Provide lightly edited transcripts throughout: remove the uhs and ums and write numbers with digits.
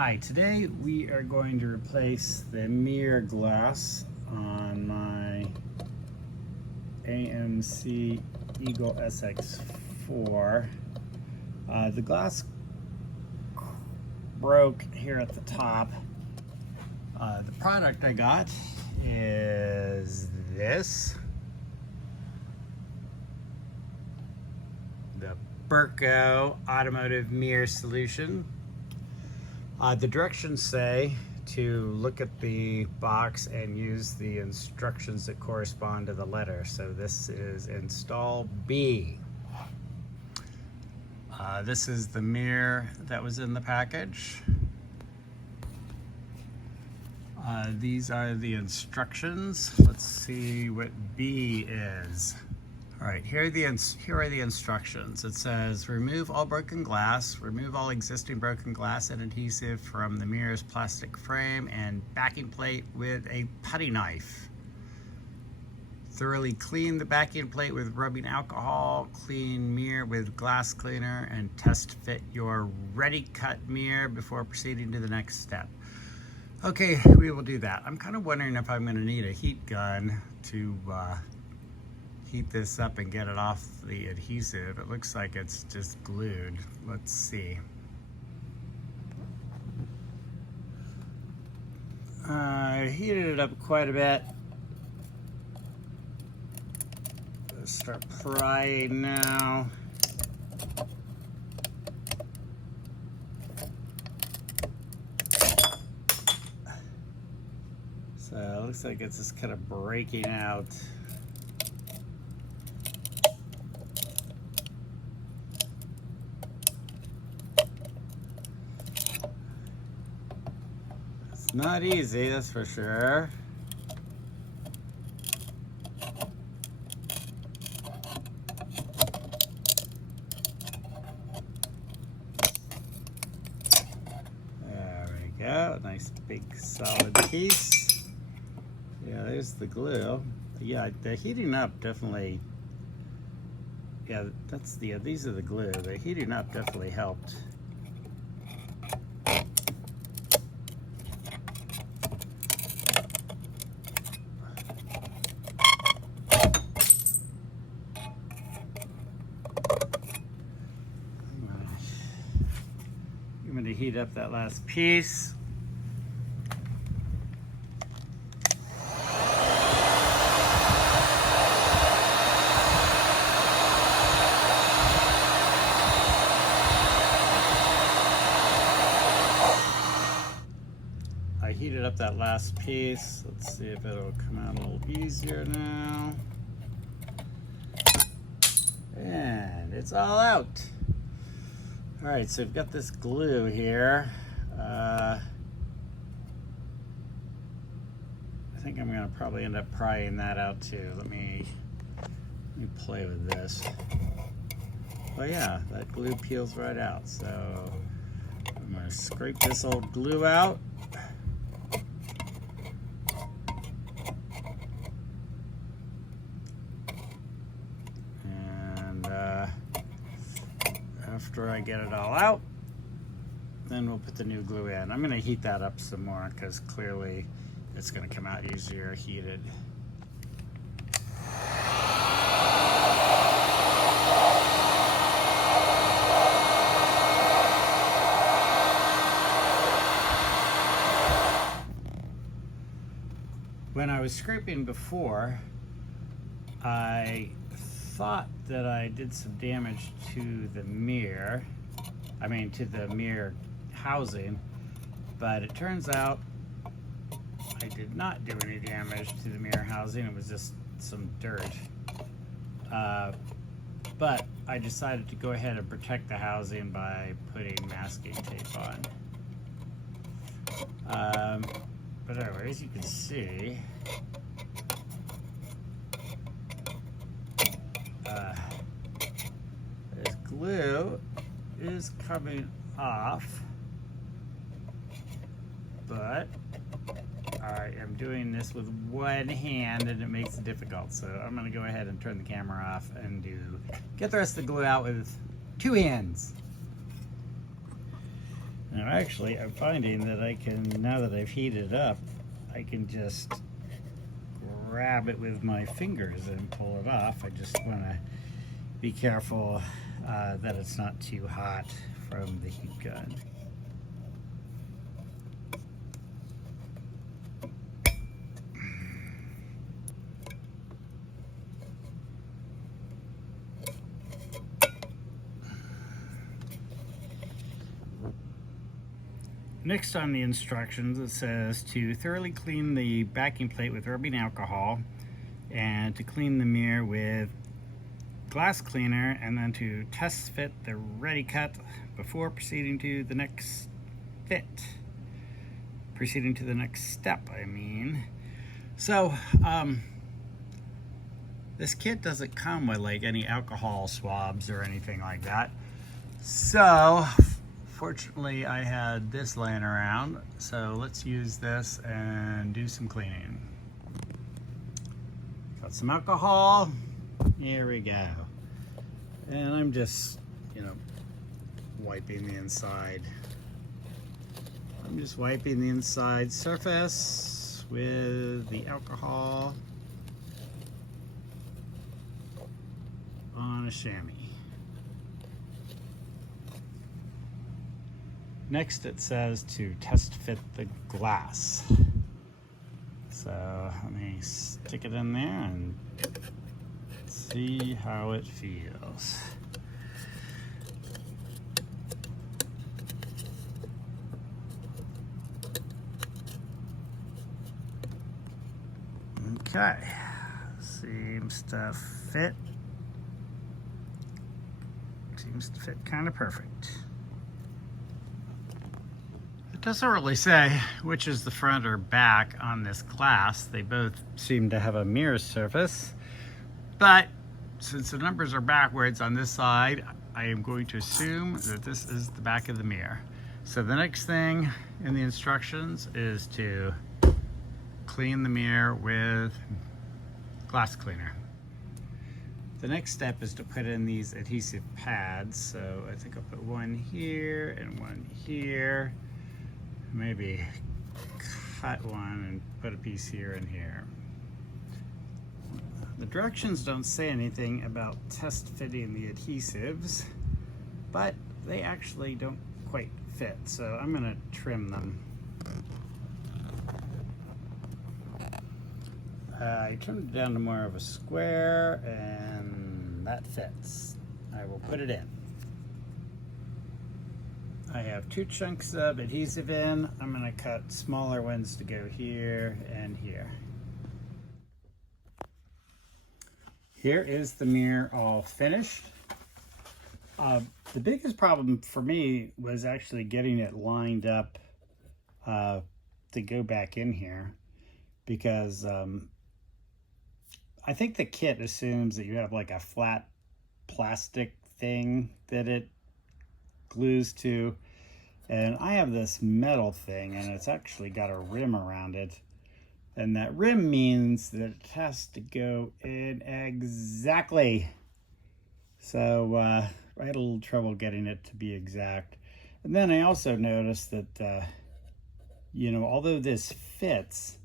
Hi, today we are going to replace the mirror glass on my AMC Eagle SX 4. The glass broke here at the top. The product I got is this. The Burco Automotive Mirror Solution. The directions say to look at the box and use the instructions that correspond to the letter. So this is install B. This is the mirror that was in the package. These are the instructions. Let's see what B is. All right, here are the instructions. It says, remove all broken glass, remove all existing broken glass and adhesive from the mirror's plastic frame and backing plate with a putty knife. Thoroughly clean the backing plate with rubbing alcohol, clean mirror with glass cleaner, and test fit your ready cut mirror before proceeding to the next step. Okay, we will do that. I'm kind of wondering if I'm gonna need a heat gun to heat this up and get it off the adhesive. It looks like it's just glued. Let's see. I heated it up quite a bit. Let's start prying now. So it looks like it's just kind of breaking out. Not easy, that's for sure. There we go, nice big solid piece. Yeah, there's the glue. Yeah, the heating up definitely, yeah, these are the glue. The heating up definitely helped. I'm going to heat up that last piece. I heated up that last piece. Let's see if it'll come out a little easier now. And it's all out. All right, so we've got this glue here. I think I'm gonna probably end up prying that out too. Let me play with this. Oh yeah, that glue peels right out. So I'm gonna scrape this old glue out. After I get it all out, then we'll put the new glue in. I'm going to heat that up some more because clearly it's going to come out easier heated. When I was scraping before, I thought that I did some damage to the mirror, to the mirror housing, but it turns out I did not do any damage to the mirror housing. It was just some dirt. But I decided to go ahead and protect the housing by putting masking tape on. But anyway, as you can see, this glue is coming off, but I am doing this with one hand and it makes it difficult. So I'm going to go ahead and turn the camera off and get the rest of the glue out with two hands. Now actually, I'm finding that I can, now that I've heated it up, I can just grab it with my fingers and pull it off. I just want to be careful that it's not too hot from the heat gun. Next on the instructions, it says to thoroughly clean the backing plate with rubbing alcohol, and to clean the mirror with glass cleaner, and then to test fit the ready cut before proceeding to the next step, I mean. So, this kit doesn't come with like any alcohol swabs or anything like that. So, fortunately, I had this laying around, so let's use this and do some cleaning. Got some alcohol. Here we go. And I'm just, wiping the inside. I'm just wiping the inside surface with the alcohol on a chamois. Next, it says to test fit the glass. So let me stick it in there and see how it feels. Okay, seems to fit. Seems to fit kind of perfect. It doesn't really say which is the front or back on this glass. They both seem to have a mirror surface, but since the numbers are backwards on this side, I am going to assume that this is the back of the mirror. So the next thing in the instructions is to clean the mirror with glass cleaner. The next step is to put in these adhesive pads. So I think I'll put one here and one here. Maybe cut one and put a piece here and here. The directions don't say anything about test fitting the adhesives, but they actually don't quite fit, so I'm going to trim them. I trimmed it down to more of a square, and that fits. I will put it in. I have 2 chunks of adhesive in. I'm going to cut smaller ones to go here and here. Here is the mirror all finished. The biggest problem for me was actually getting it lined up to go back in here, because I think the kit assumes that you have like a flat plastic thing that it glues to, and I have this metal thing and it's actually got a rim around it, and that rim means that it has to go in exactly. So I had a little trouble getting it to be exact. And then I also noticed that although this fits,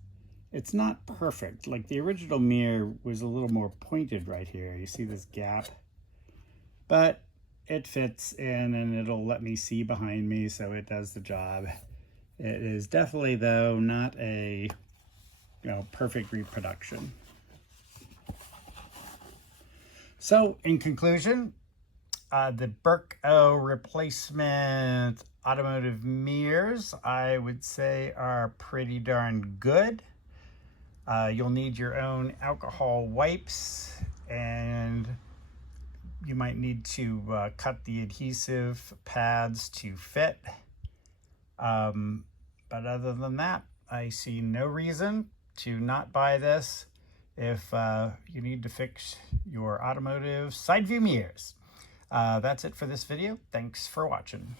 it's not perfect. Like the original mirror was a little more pointed right here. You see this gap? But it fits in and it'll let me see behind me, so it does the job. It is definitely, though, not a perfect reproduction. So in conclusion, the Burco replacement automotive mirrors, I would say, are pretty darn good. You'll need your own alcohol wipes, and you might need to cut the adhesive pads to fit. But other than that, I see no reason to not buy this if you need to fix your automotive side view mirrors. That's it for this video. Thanks for watching.